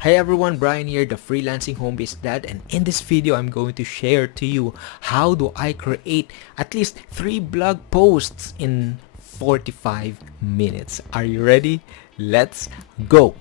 Hey everyone, Brian here, the freelancing home-based dad, and in this video I'm going to share to you how do I create at least 3 blog posts in 45 minutes. Are you ready? Let's go!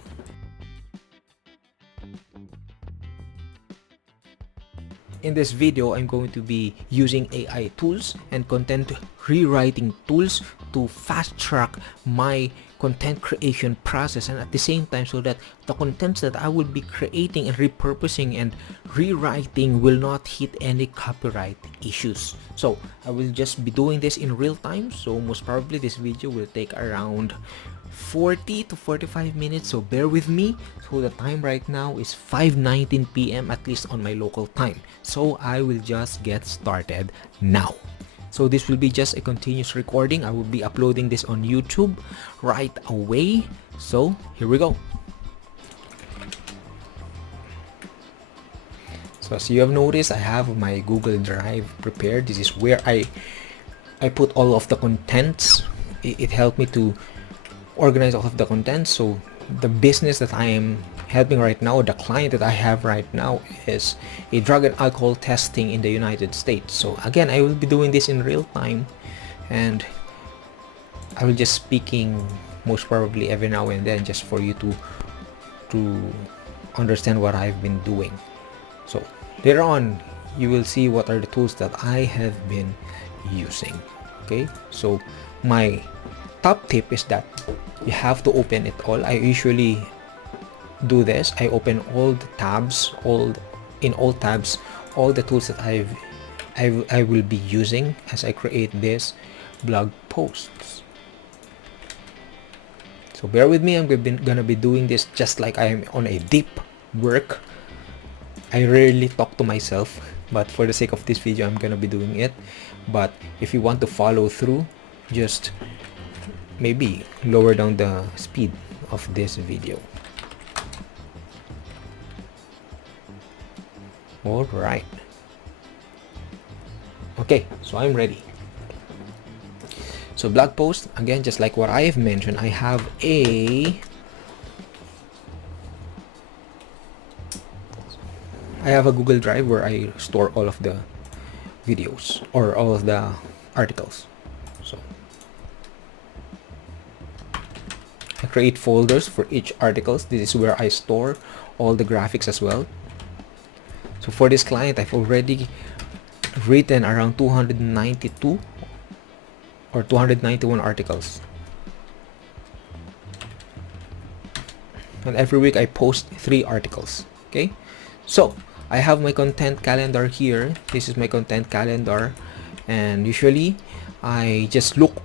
In this video, I'm going to be using AI tools and content rewriting tools to fast track my content creation process, and at the same time so that the contents that I will be creating and repurposing and rewriting will not hit any copyright issues. So I will just be doing this in real time, so most probably this video will take around 40 to 45 minutes, so bear with me. So the time right now is 5:19 p.m. at least on my local time, so I will just get started now. So this will be just a continuous recording. I will be uploading this on YouTube right away, so here we go. So as you have noticed, I have my Google Drive prepared. This is where I put all of the contents. It helped me to organize all of the content. So the business that I am helping right now, the client that I have right now, is a drug and alcohol testing in the United States. So again, I will be doing this in real time, and I will just speaking most probably every now and then just for you to understand what I've been doing. So later on you will see what are the tools that I have been using. Okay, so my top tip is that you have to open it all. I usually do this. I open all the tabs, all tabs, all the tools that I will be using as I create this blog posts. So bear with me. I'm gonna be doing this just like I'm on a deep work. I rarely talk to myself, but for the sake of this video, I'm gonna be doing it. But if you want to follow through, just maybe lower down the speed of this video. All right. Okay, so I'm ready. So blog post, again, just like what I have mentioned, I have a Google Drive where I store all of the videos or all of the articles. So I create folders for each articles. This is where I store all the graphics as well. So for this client, I've already written around 292 or 291 articles, and every week I post 3 articles. Okay, so I have my content calendar here. This is my content calendar, and usually I just look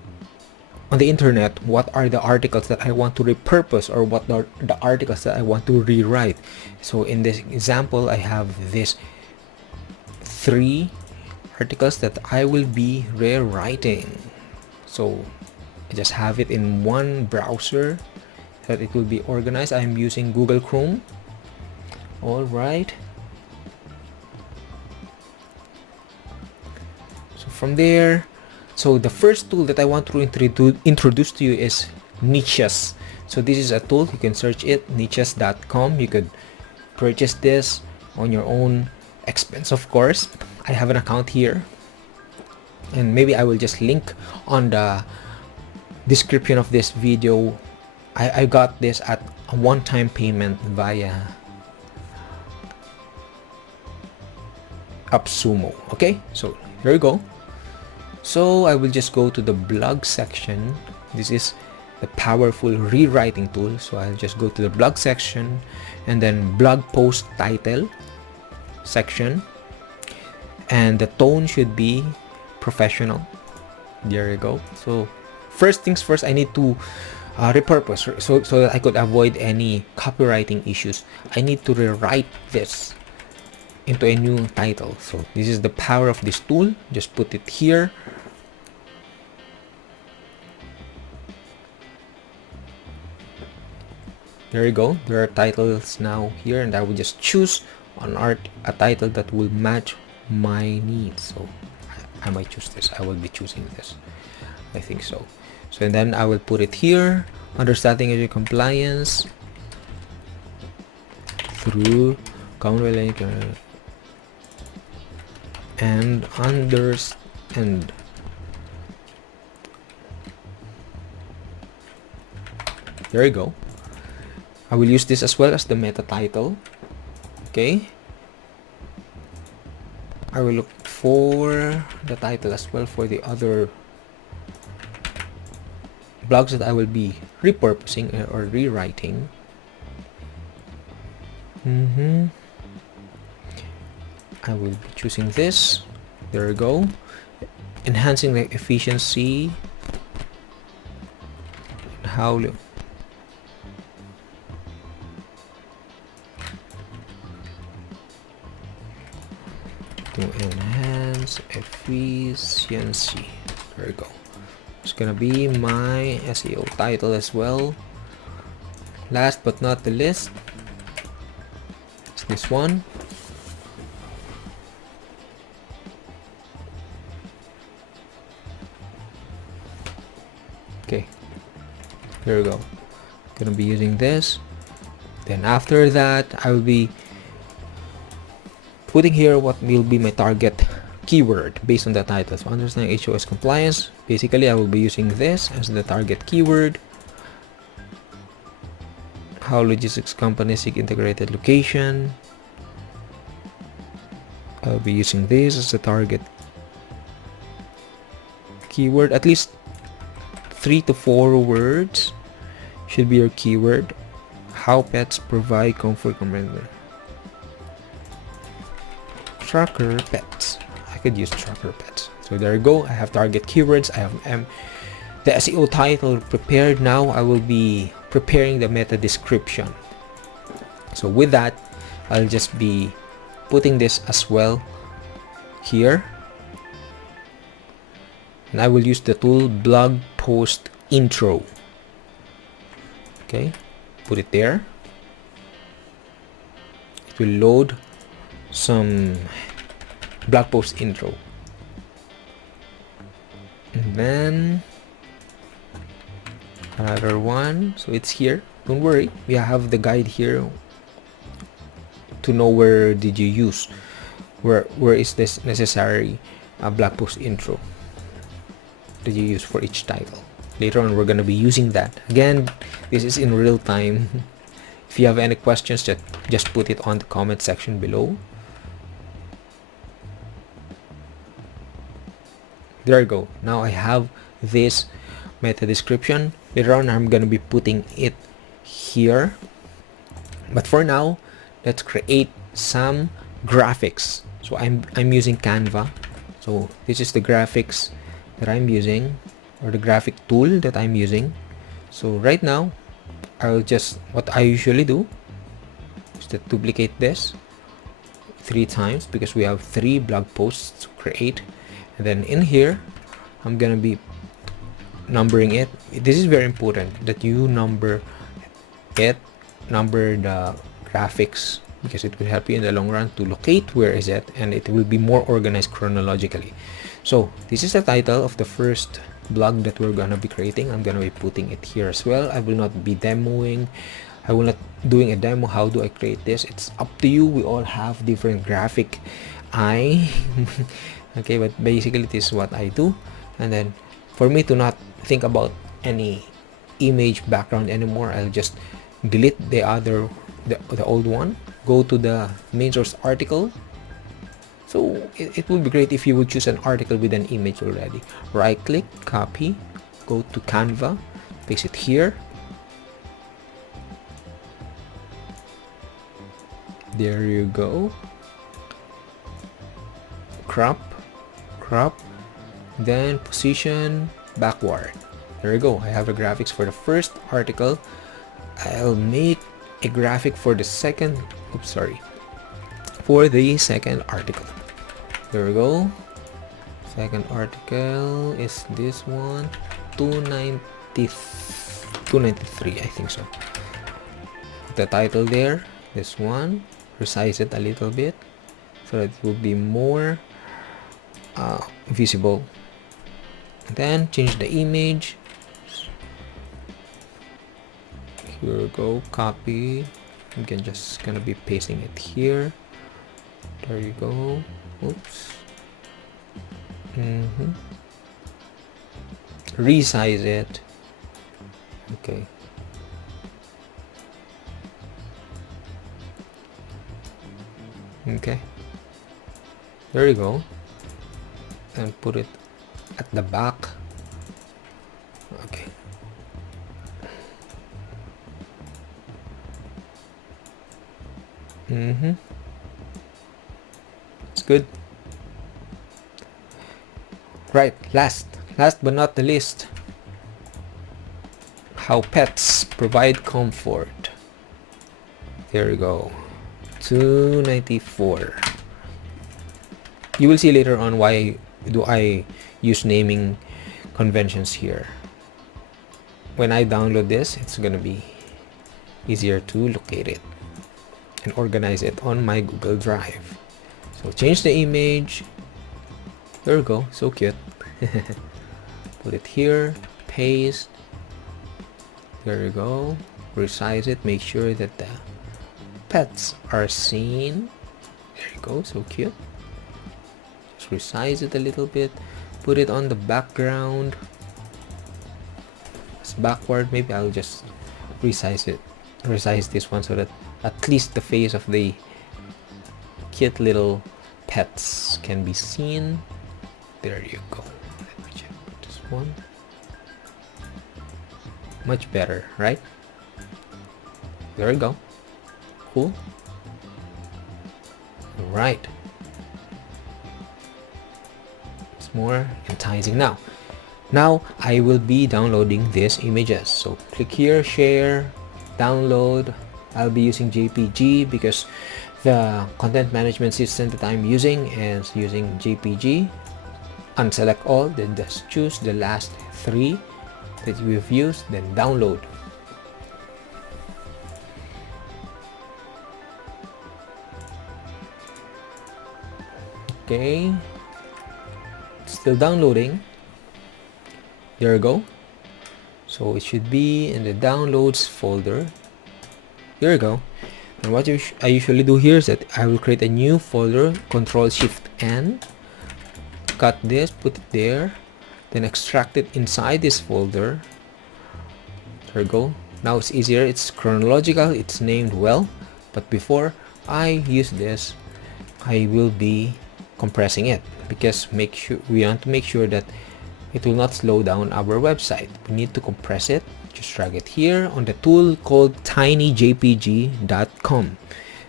on the internet what are the articles that I want to repurpose or what are the articles that I want to rewrite. So in this example, I have this 3 articles that I will be rewriting. So I just have it in one browser that it will be organized. I'm using Google Chrome. All right. So from there, so the first tool that I want to introduce to you is Niches. So this is a tool, you can search it, niches.com. You could purchase this on your own expense, of course. I have an account here, and maybe I will just link on the description of this video. I got this at a one-time payment via AppSumo. Okay, so here we go. So I will just go to the blog section. This is the powerful rewriting tool. So I'll just go to the blog section and then blog post title section, and the tone should be professional. There you go. So first things first, I need to repurpose so that I could avoid any copywriting issues. I need to rewrite this into a new title. So this is the power of this tool. Just put it here. There you go. There are titles now here, and I will just choose a title that will match my needs. So I might choose this. I will be choosing this. I think so. So and then I will put it here under strategy compliance. through counterlink and understand. There you go. I will use this as well as the meta title. Okay. I will look for the title as well for the other blogs that I will be repurposing or rewriting. I will be choosing this. There we go. Enhancing the efficiency. How to enhance efficiency. There we go. It's gonna be my SEO title as well. Last but not the least, it's this one. Okay, there we go. Gonna be using this. Then after that, I will be putting here what will be my target keyword based on the title. So understand HOS compliance. Basically, I will be using this as the target keyword. How logistics companies seek integrated location. I'll be using this as the target keyword. At least 3 to 4 words should be your keyword. How pets provide comfort. Trucker pets. I could use trucker pets. So there you go. I have target keywords. I have the SEO title prepared. Now I will be preparing the meta description. So with that, I'll just be putting this as well here. And I will use the tool blog post intro. Okay, put it there. It will load some blog post intro. And then another one. So it's here. Don't worry, we have the guide here to know where did you use, where is this necessary blog post intro that you use for each title. Later on, we're going to be using that. Again, this is in real time. If you have any questions, just put it on the comment section below. There you go. Now I have this meta description. Later on, I'm going to be putting it here. But for now, let's create some graphics. So I'm using Canva. So this is the graphics that I'm using, or the graphic tool that I'm using. So right now, what I usually do is to duplicate this 3 times because we have 3 blog posts to create. And then in here, I'm gonna be numbering it. This is very important that you number the graphics, because it will help you in the long run to locate where is it, and it will be more organized chronologically. So this is the title of the first blog that we're gonna be creating. I'm gonna be putting it here as well. I will not be demoing. I will not doing a demo. How do I create this? It's up to you. We all have different graphic eye. Okay, but basically this is what I do. And then for me to not think about any image background anymore, I'll just delete the old one, go to the main source article. So it would be great if you would choose an article with an image already. Right click, copy, go to Canva, paste it here. There you go. Crop, then position backward. There you go. I have the graphics for the first article. I'll make a graphic for the second, for the second article. There we go. Second article is this one, 293, I think so. The title there, this one, resize it a little bit so that it will be more visible. Then change the image. Here we go, copy, You can just gonna be pasting it here. There you go. Oops. Resize it. Okay. Okay. There you go. And put it at the back. Okay. It's good. Right, last but not the least, how pets provide comfort. There you go. 294. You will see later on why do I use naming conventions here. When I download this, it's gonna be easier to locate it and organize it on my Google Drive. So change the image. There we go, so cute. Put it here, paste. There you go. Resize it, make sure that the pets are seen. There you go, so cute. Just resize it a little bit. Put it on the background. It's backward. Maybe I'll just resize it. Resize this one so that at least the face of the cute little pets can be seen. There you go. Let me check this one. Much better, right? There we go. Cool. Right. It's more enticing now. Now I will be downloading these images. So click here, share, download. I'll be using JPG because the content management system that I'm using is using JPG. Unselect all, then just choose the last 3 that we've used, then download. Okay, still downloading. There we go. So it should be in the downloads folder. Here we go. And what I usually do here is that I will create a new folder, Ctrl+Shift+N, cut this, put it there, then extract it inside this folder. There we go. Now it's easier, it's chronological, it's named well, but before I use this, I will be compressing it because we want to make sure that it will not slow down our website. We need to compress it. Just drag it here on the tool called tinyjpg.com.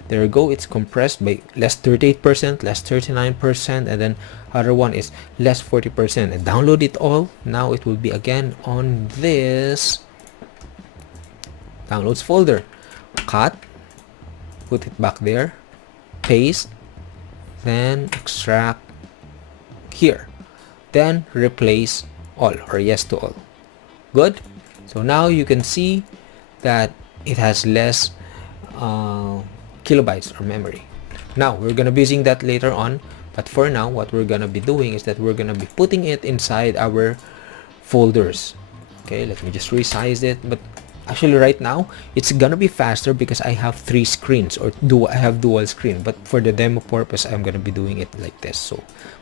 There you go. It's compressed by less 38%, less 39%, and then other one is less 40%. And download it all. Now it will be again on this downloads folder. Cut, put it back there, paste, then extract here, then replace all or yes to all. Good. So now you can see that it has less kilobytes or memory. Now we're gonna be using that later on, but for now what we're gonna be doing is that we're gonna be putting it inside our folders. Okay, let me just resize it. But actually right now it's gonna be faster because I have 3 screens, or I have dual screen, but for the demo purpose I'm gonna be doing it like this. So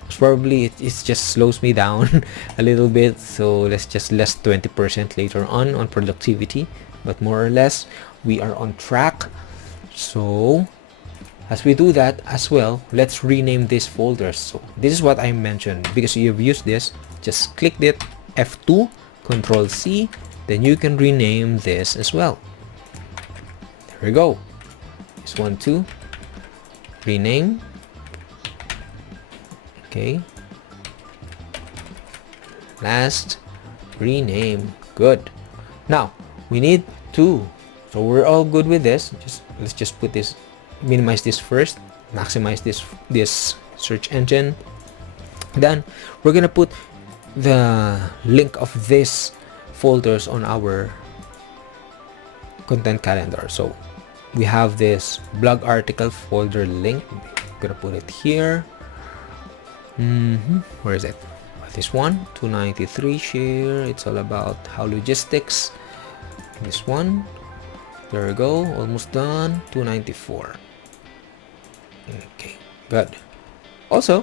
probably it just slows me down a little bit, so let's just less 20% later on productivity, but more or less we are on track. So as we do that as well, let's rename these folders. So this is what I mentioned, because you've used this, just click it, F2, Control C, then you can rename this as well. There we go. This one too, rename. Okay, last, rename. Good. Now we need to, so we're all good with this. Let's just put this, minimize this first, maximize this search engine. Then we're gonna put the link of these folders on our content calendar. So we have this blog article folder link. I'm gonna put it here. Where is it? This one, 293 share. It's all about how logistics. This one, There we go, almost done. 294. Okay, good. Also,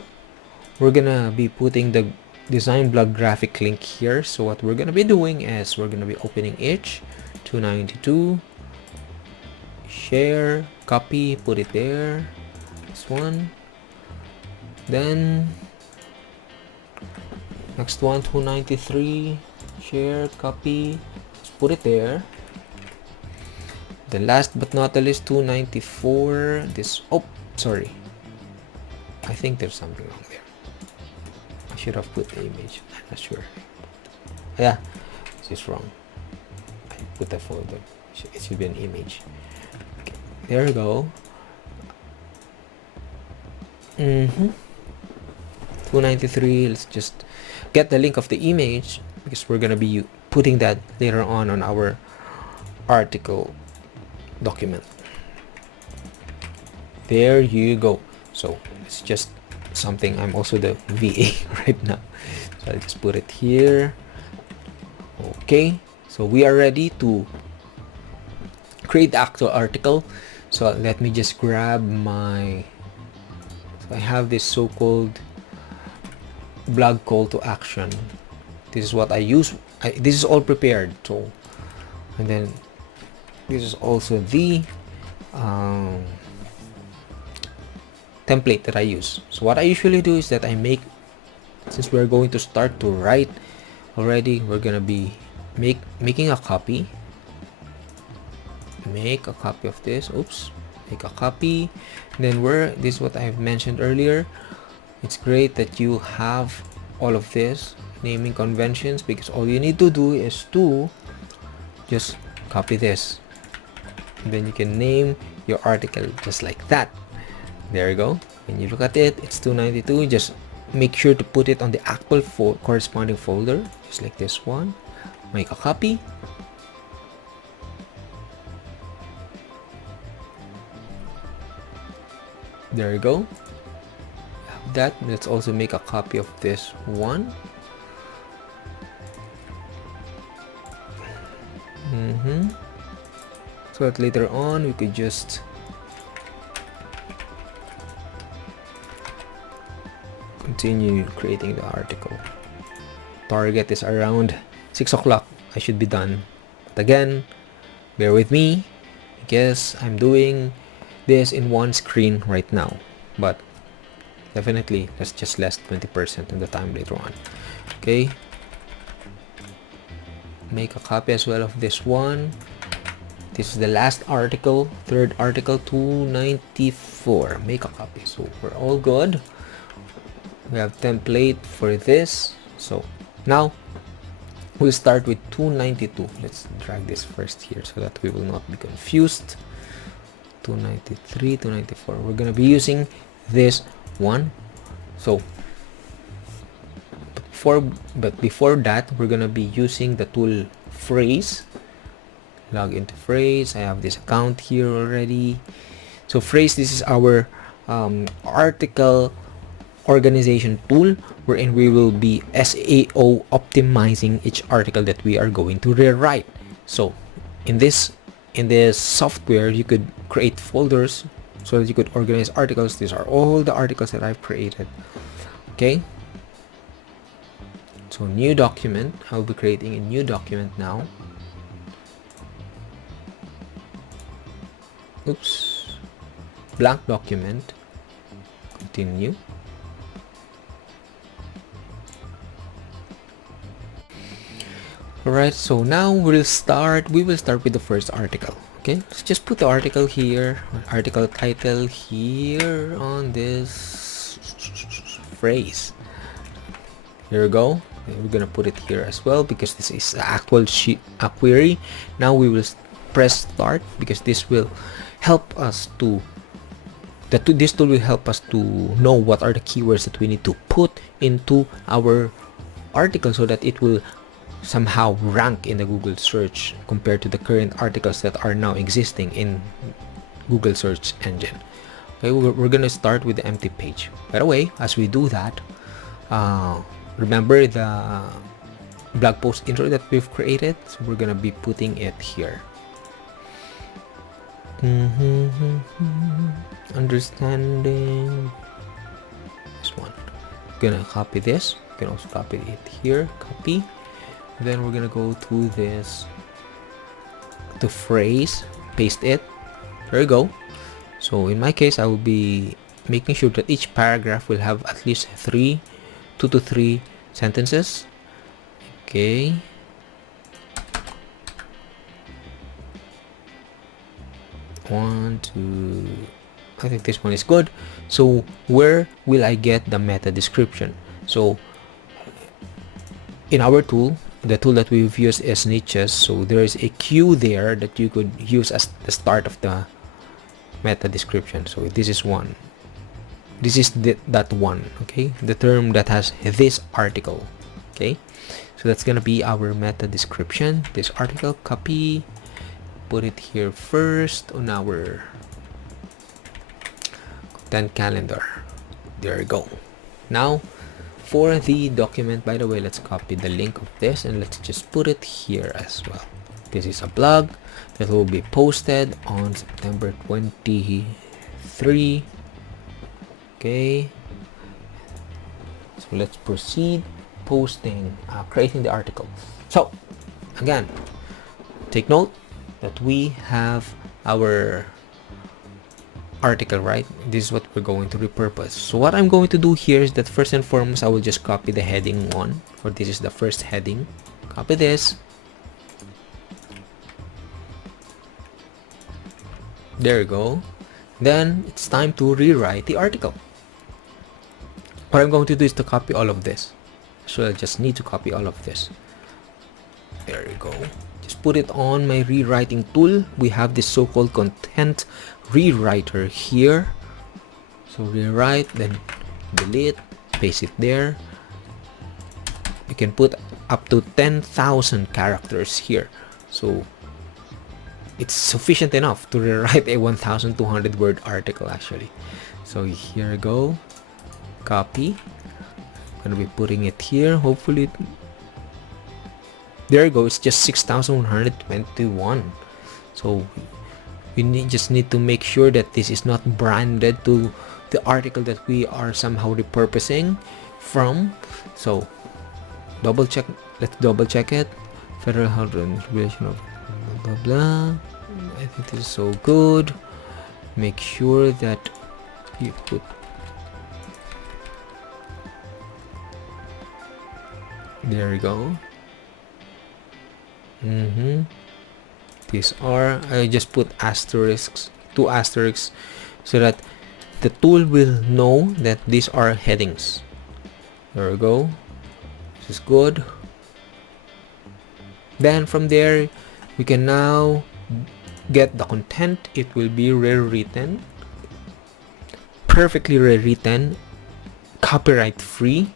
we're gonna be putting the design blog graphic link here. So what we're gonna be doing is we're gonna be opening each 292, share, copy, put it there, this one, then next one 293, share, copy, just put it there. Then last but not the least 294, this, oh sorry, I think there's something wrong there. I should have put the image, I'm not sure. Yeah, this is wrong. I put the folder, it should be an image. Okay, there we go. 293, let's just get the link of the image because we're gonna be putting that later on our article document. There you go. So it's just something, I'm also the VA right now, so I'll just put it here. Okay, so we are ready to create the actual article. So let me just grab my, so I have this so-called blog call to action. This is what I use. This is all prepared. So, and then this is also the template that I use. So what I usually do is that I make, since we're going to start to write already, we're gonna be making a copy. Make a copy of this. Oops. Make a copy. And then this is what I've mentioned earlier. It's great that you have all of this naming conventions, because all you need to do is to just copy this, and then you can name your article just like that. There you go. When you look at it, it's 292. Just make sure to put it on the actual corresponding folder, just like this one. Make a copy. There you go. That, let's also make a copy of this one. So that later on we could just continue creating the article. Target is around 6 o'clock. I should be done. But again, bear with me. I guess I'm doing this in one screen right now, but definitely that's just less 20% of the time later on. Okay, make a copy as well of this one. This is the last article, third article, 294. Make a copy. So we're all good. We have template for this. So now we'll start with 292. Let's drag this first here so that we will not be confused. 293, 294. We're gonna be using this one. So before that, we're gonna be using the tool phrase. Log into phrase. I have this account here already. So phrase, this is our article organization tool, wherein we will be SEO optimizing each article that we are going to rewrite. So in this software, you could create folders so that you could organize articles. These are all the articles that I've created. Okay, so new document. I'll be creating a new document now. Oops, blank document. Continue. Alright, so now we will start with the first article. Okay, let's just put the article here, article title here on this phrase. Here we go. We're gonna put it here as well because this is the actual query. Now we will press start because this will help us to this tool will help us to know what are the keywords that we need to put into our article so that it will somehow rank in the Google search compared to the current articles that are now existing in Google search engine. Okay, we're gonna start with the empty page. By the way, as we do that, remember the blog post intro that we've created, so we're gonna be putting it here. Understanding this one. Gonna copy this. You can also copy it here. Copy. Then we're gonna go to this, to phrase, paste it. There you go. So in my case, I will be making sure that each paragraph will have at least 2 to 3 sentences. Okay. One, two. I think this one is good. So where will I get the meta description? So in our tool, the tool that we've used is niches. So there is a queue there that you could use as the start of the meta description. So this is one. This is that one. Okay, the term that has this article. Okay, so that's gonna be our meta description. This article, copy, put it here first on our content calendar. There you go. Now for the document, by the way, let's copy the link of this and let's just put it here as well. This is a blog that will be posted on September 23. Okay, so let's proceed posting, creating the article. So again, take note that we have our article, right? This is what we're going to repurpose. So what I'm going to do here is that first and foremost, I will just copy the heading one, or this is the first heading. Copy this. There you go. Then it's time to rewrite the article. What I'm going to do is to copy all of this. So I just need to copy all of this. There you go. Just put it on my rewriting tool. We have this so-called content rewriter here. So rewrite, then delete, paste it there. You can put up to 10,000 characters here. So it's sufficient enough to rewrite a 1,200 word article actually. So here we go. Copy. I'm gonna be putting it here. Hopefully there you go. It's just 6,121. So we just need to make sure that this is not branded to the article that we are somehow repurposing from. So double check. Let's double check it. Federal Health Regulation of blah blah blah. I think this is so good. Make sure that you put there you go. These are, I just put asterisks, 2 asterisks, so that the tool will know that these are headings. There we go. This is good. Then from there we can now get the content. It will be rewritten, perfectly rewritten, copyright free.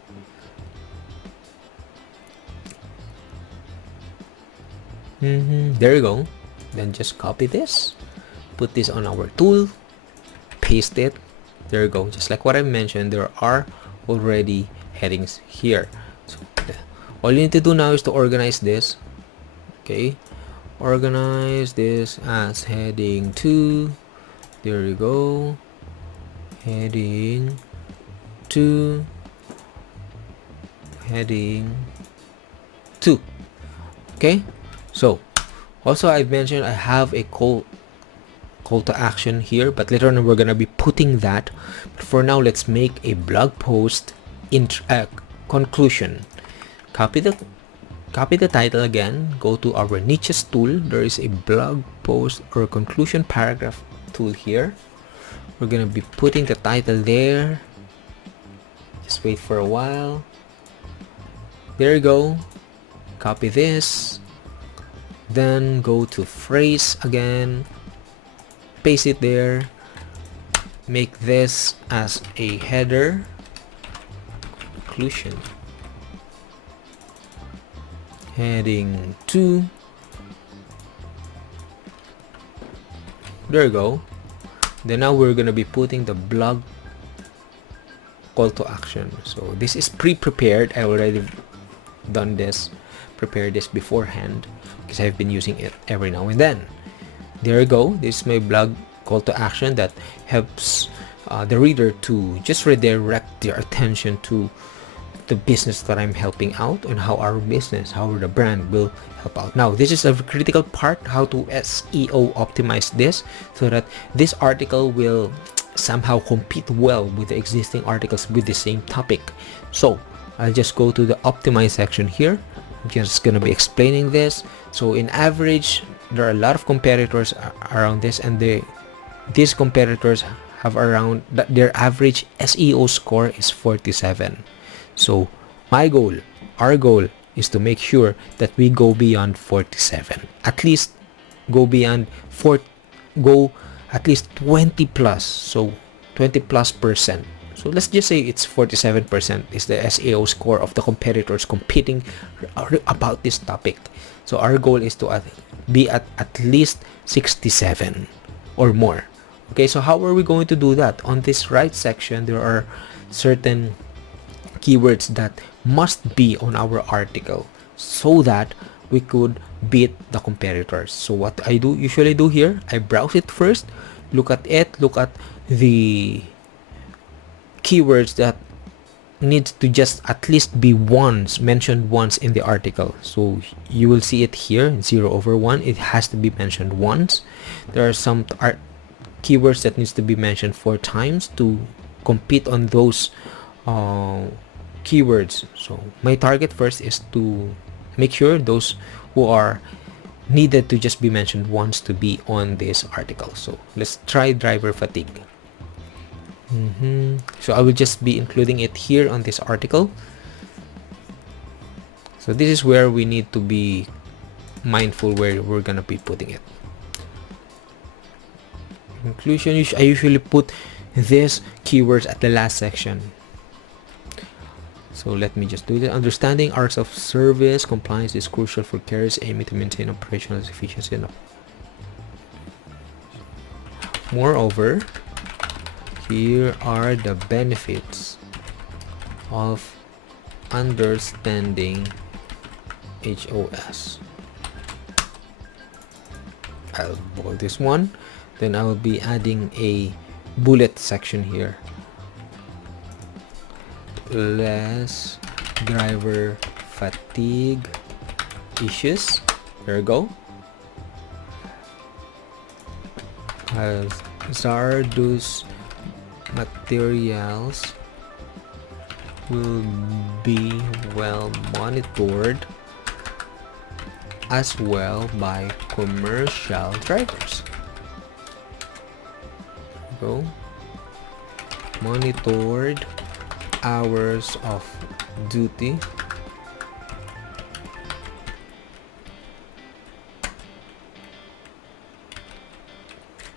There you go. Then just copy this, put this on our tool, paste it. There you go. Just like what I mentioned, there are already headings here. So all you need to do now is to organize this. Okay, organize this as heading 2. There you go. Heading 2. Heading 2. Okay. So also I've mentioned I have a call to action here, but later on we're gonna be putting that. But for now, let's make a blog post conclusion. Copy the title again. Go to our niches tool. There is a blog post or conclusion paragraph tool here. We're gonna be putting the title there. Just wait for a while. There you go. Copy this. Then go to phrase again, paste it there, make this as a header, conclusion, heading 2. There you go. Then now we're gonna be putting the blog call to action. So this is pre-prepared. I already done this, prepared this beforehand, because I've been using it every now and then. There you go. This is my blog call to action that helps the reader to just redirect their attention to the business that I'm helping out, and how our business, how the brand will help out. Now, this is a critical part, how to SEO optimize this so that this article will somehow compete well with the existing articles with the same topic. So I'll just go to the optimize section here. I'm just gonna be explaining this. So in average, there are a lot of competitors around this, and these competitors have around their average SEO score is 47. So my goal, our goal, is to make sure that we go beyond 47. At least go beyond go at least 20 plus. So 20 plus percent. So let's just say it's 47% is the SEO score of the competitors competing about this topic. So our goal is to be at least 67 or more. Okay, so how are we going to do that? On this right section, there are certain keywords that must be on our article so that we could beat the competitors. So what I usually do here, I browse it first, look at the keywords that needs to just at least be mentioned once in the article. So you will see it here, 0/1. It has to be mentioned once. There are some keywords that needs to be mentioned 4 times to compete on those keywords. So my target first is to make sure those who are needed to just be mentioned once to be on this article. So let's try driver fatigue. So I will just be including it here on this article. So this is where we need to be mindful where we're gonna be putting it. Inclusion, I usually put these keywords at the last section. So let me just do that. Understanding hours of service compliance is crucial for carriers aiming to maintain operational efficiency. Moreover, here are the benefits of understanding HOS. I'll bold this one. Then I will be adding a bullet section here. Less driver fatigue issues. There we go. Hazardous materials will be well monitored as well by commercial drivers. Go. Monitored hours of duty.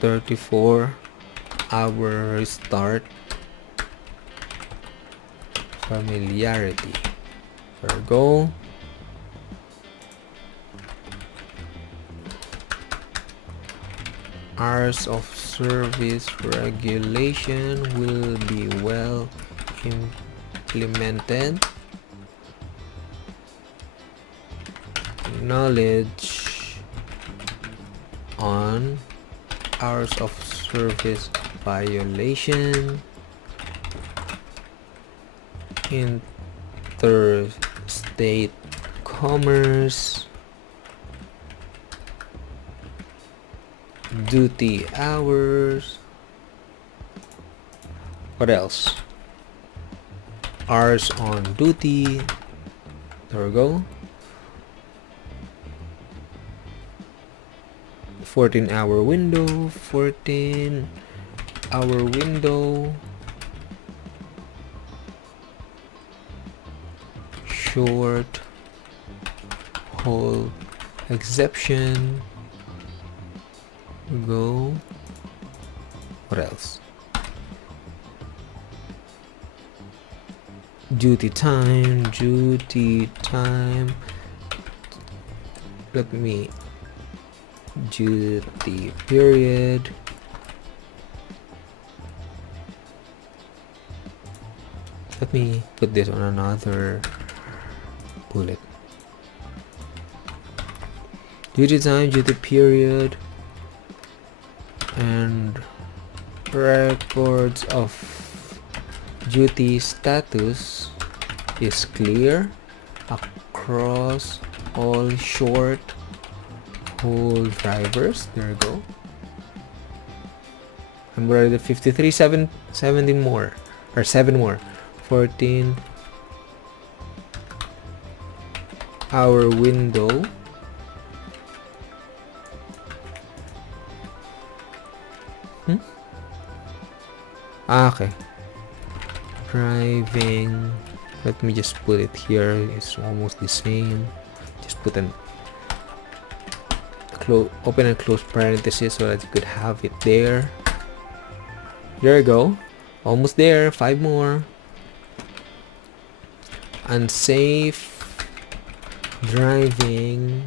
(34-hour restart). Familiarity. There we go. Hours of service regulation will be well implemented. Knowledge on hours of service violation, interstate commerce, duty hours. What else? Hours on duty. There we go. 14-hour window, 14-hour window, short haul exception. Go. What else? Duty time. Let me duty period. Let me put this on another bullet. Duty time, duty period. records of duty status is clear across all short haul drivers. There we go. And we're at 53, 17 more, or 7 more. 14 hour window. Okay. Driving. Let me just put it here. It's almost the same. Just put an open and close parenthesis so that you could have it there. There you go. Almost there. 5 more. Unsafe driving.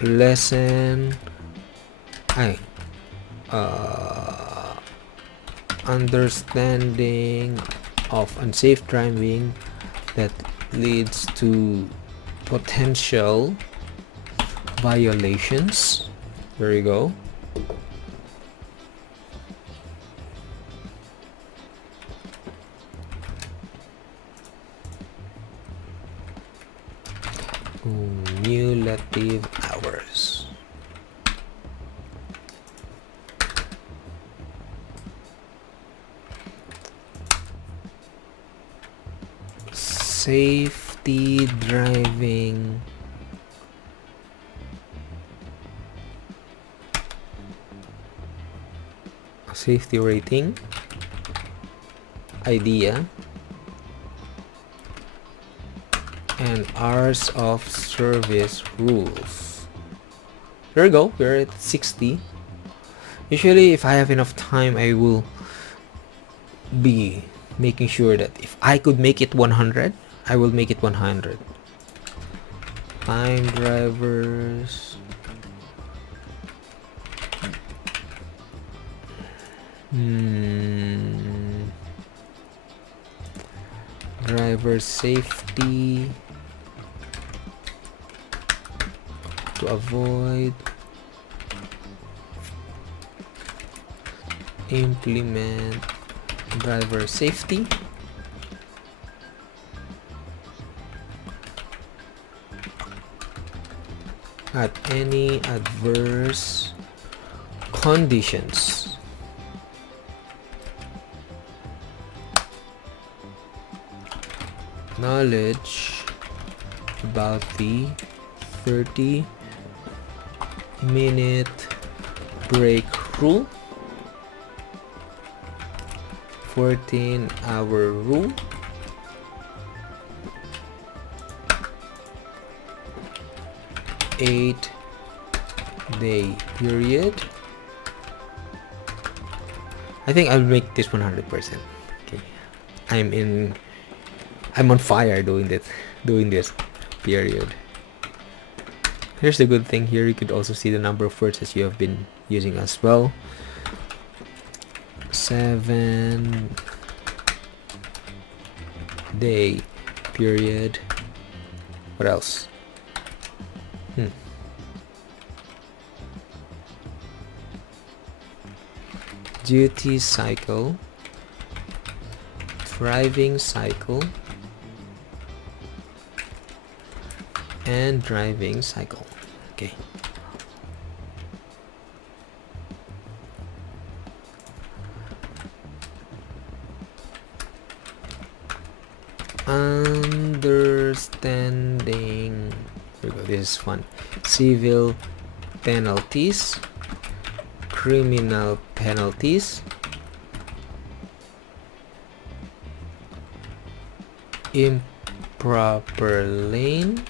Lesson. Understanding of unsafe driving that leads to potential violations. There you go. Cumulative hours. Safety driving. Safety rating. Idea. And hours of service rules. There we go. We're at 60. Usually if I have enough time, I will be making sure that if I could make it 100, I will make it 100. Time drivers. Driver safety. To avoid. Implement driver safety. At any adverse conditions. Knowledge about the 30-minute break rule. 14-hour rule. Eight-day period. I think I'll make this 100%. Okay, I'm on fire doing this period. Here's the good thing here. You could also see the number of words that you have been using as well. 7-day period. What else? Duty cycle. Driving cycle. And driving cycle. Okay. Understanding. Here we go. This is fun. Civil penalties. Criminal penalties. Improper lane.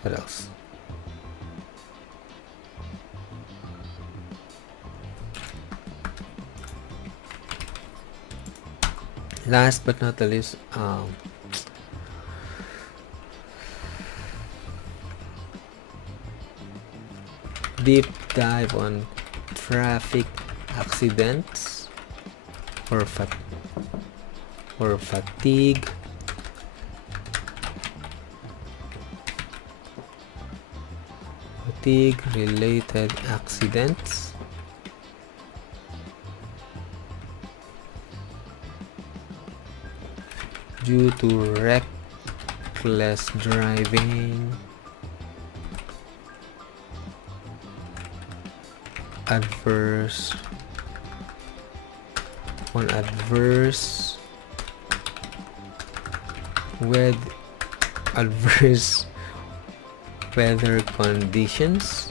What else? Last but not the least, deep dive on traffic accidents. or fatigue related accidents, due to reckless driving, adverse weather conditions,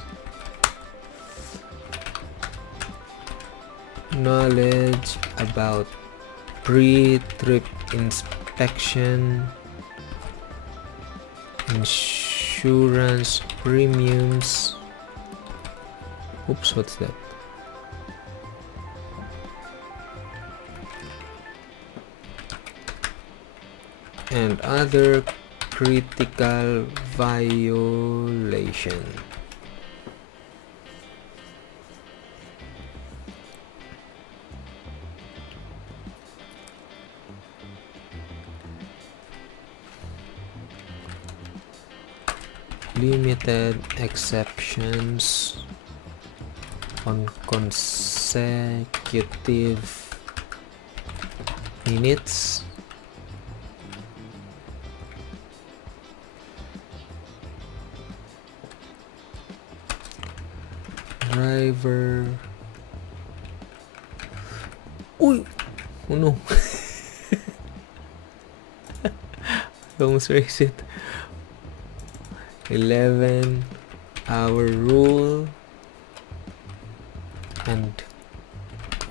knowledge about pre-trip inspection, insurance premiums. Oops, what's that? And other critical violation. Limited exceptions on consecutive minutes, driver. Oh no. I almost raised it. 11-hour rule and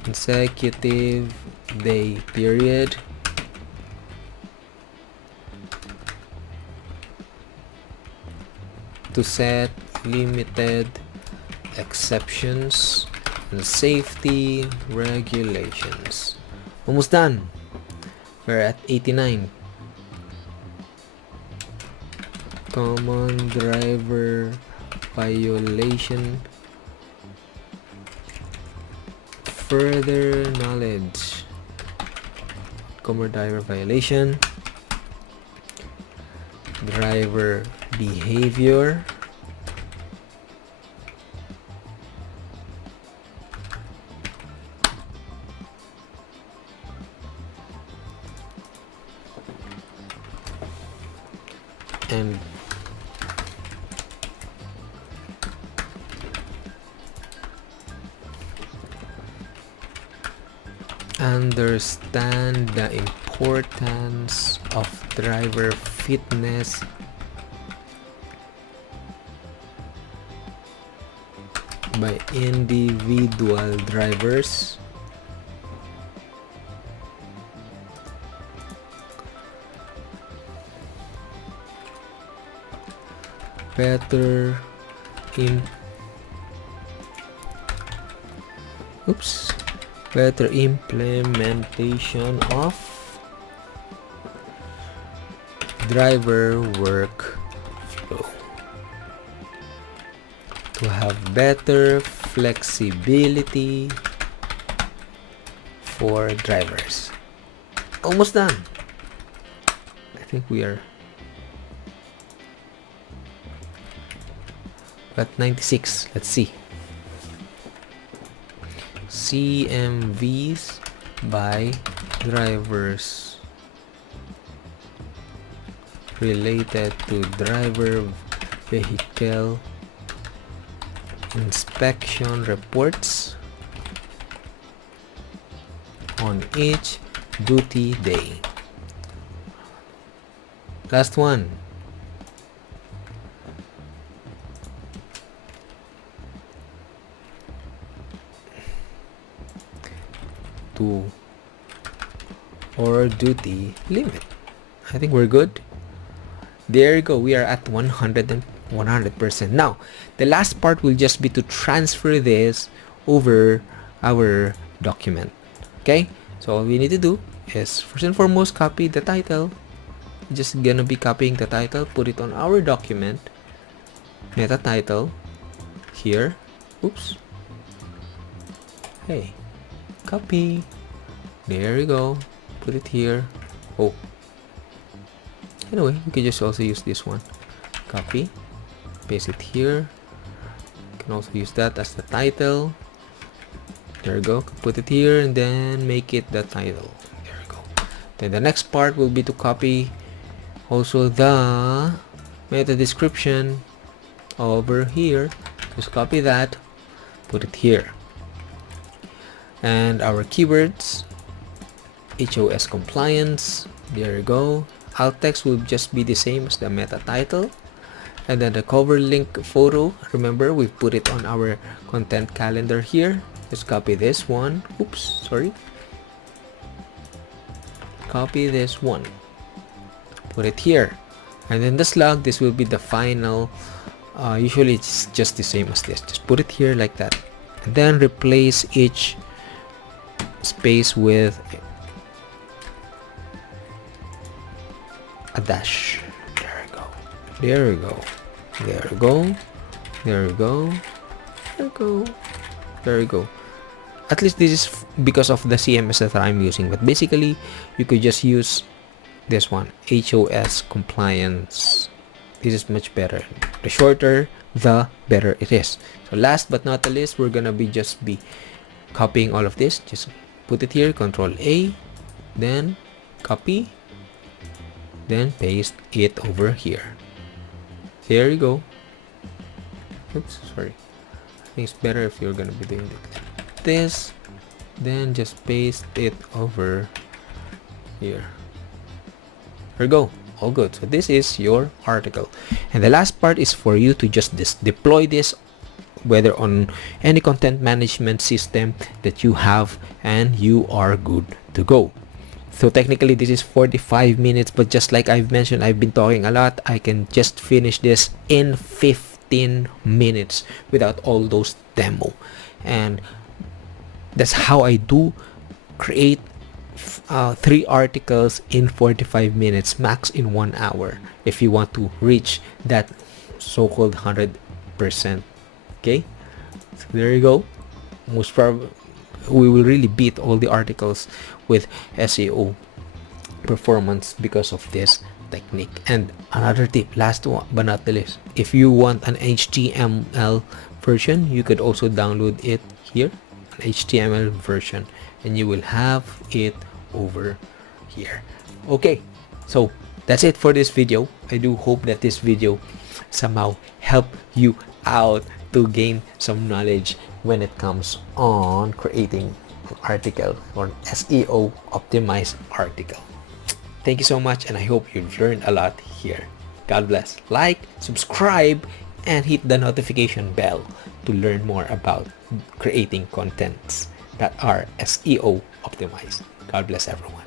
consecutive day period. To set limited exceptions and safety regulations. Almost done. We're at 89. Common driver violation. Further knowledge. Common driver violation. Driver behavior. And understand the importance of driver fitness by individual drivers. Better implementation of driver workflow to have better flexibility for drivers. Almost done. I think we are at 96. Let's see. CMVs by drivers related to driver vehicle inspection reports on each duty day. Last one. Or duty limit. I think we're good. There you go. We are at 100%. Now, the last part will just be to transfer this over our document. Okay? So all we need to do is first and foremost copy the title. Just gonna be copying the title, put it on our document. Meta title here. Oops. Hey. Copy. There you go. Put it here. Oh, anyway, you can just also use this one. Copy, paste it here. You can also use that as the title. There you go. Put it here and then make it the title. There you go. Then the next part will be to copy also the meta description over here. Just copy that, put it here. And our keywords, HOS compliance, there you go. Alt text will just be the same as the meta title. And then the cover link photo, remember we put it on our content calendar here. Just copy this one. Oops, sorry. Copy this one, put it here. And then the slug, this will be the final. Usually it's just the same as this. Just put it here like that. And then replace each space with a dash. There we go. There we go. There we go. There we go. There we go. There we go. At least this is because of the CMS that I'm using. But basically, you could just use this one. HOS compliance. This is much better. The shorter, the better it is. So last but not the least, we're gonna be copying all of this. Just put it here, Control A, then copy, then paste it over here. There you go. Oops, sorry. I think it's better if you're gonna be doing this. Then just paste it over here. There you go. All good. So this is your article, and the last part is for you to just deploy this whether on any content management system that you have, and you are good to go. So technically this is 45 minutes, but just like I've mentioned, I've been talking a lot. I can just finish this in 15 minutes without all those demo, and that's how I do create 3 articles in 45 minutes, max in 1 hour, if you want to reach that so-called 100%. Okay, so there you go. Most probably we will really beat all the articles with SEO performance because of this technique. And another tip, last one but not the least, if you want an HTML version, you could also download it here, an HTML version, and you will have it over here. Okay, so that's it for this video. I do hope that this video somehow helped you out to gain some knowledge when it comes on creating an article or an SEO optimized article. Thank you so much, and I hope you've learned a lot here. God bless. Like, subscribe, and hit the notification bell to learn more about creating contents that are SEO optimized. God bless everyone.